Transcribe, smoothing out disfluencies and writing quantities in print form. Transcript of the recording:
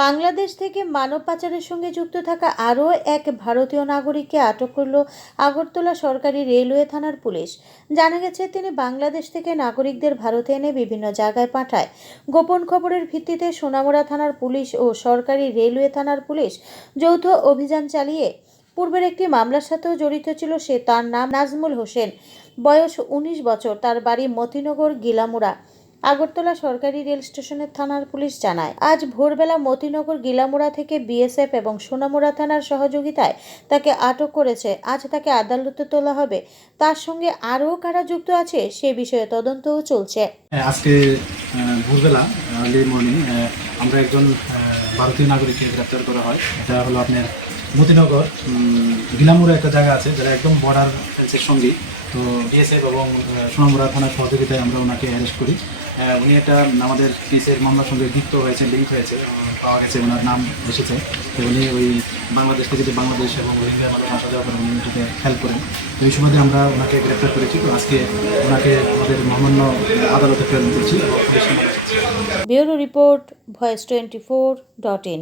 বাংলাদেশ থেকে মানব পাচারের সঙ্গে যুক্ত থাকা আরও এক ভারতীয় নাগরিককে আটক করল আগরতলা সরকারি রেলওয়ে থানার পুলিশ। জানা গেছে, তিনি বাংলাদেশ থেকে নাগরিকদের ভারতে এনে বিভিন্ন জায়গায় পাঠায়। গোপন খবরের ভিত্তিতে সোনামুড়া থানার পুলিশ ও সরকারি রেলওয়ে থানার পুলিশ যৌথ অভিযান চালিয়ে পূর্বের একটি মামলার সাথেও জড়িত ছিল সে। তার নাম নাজমুল হোসেন, বয়স 19 বছর, তার বাড়ি মতিনগর গিলামুড়া। আগরতলা সরকারি রেল স্টেশনের থানার পুলিশ জানায়, আজ ভোরবেলা মতিনগর গিলামুড়া থেকে বিএসএফ এবং সোনামুড়া থানার সহযোগিতায় তাকে আটক করেছে। আজ তাকে আদালতে তোলা হবে। তার সঙ্গে আরও কারা যুক্ত আছে সে বিষয়ে তদন্তও চলছে। আজকে ভোরবেলা আর্লি মর্নিং আমরা একজন ভারতীয় নাগরিককে গ্রেপ্তার করা হয়। এটা হলো আপনার মতিনগর গিলামুড়া একটা জায়গা আছে যারা একদম বর্ডার ফেন্সের সঙ্গে। তো বিএসএফ এবং সোনামুড়া থানার সহযোগিতায় আমরা ওনাকে অ্যারেস্ট করি। উনি এটা আমাদের কেসের মামলার সঙ্গে যুক্ত হয়েছে, লিঙ্ক হয়েছে, পাওয়া গেছে, ওনার নাম এসেছে। তো উনি ওই বাংলাদেশ থেকে যে বাংলাদেশ এবং রোহিঙ্গা আমাদের আসা যাওয়া করেন, উনি এটাতে হেল্প করেন। তো এই সময় আমরা ওনাকে গ্রেপ্তার করেছি। তো আজকে ওনাকে আমাদের মহামান্য আদালতে প্রেরণ করছি। Bureau report, ভয়েস24.in।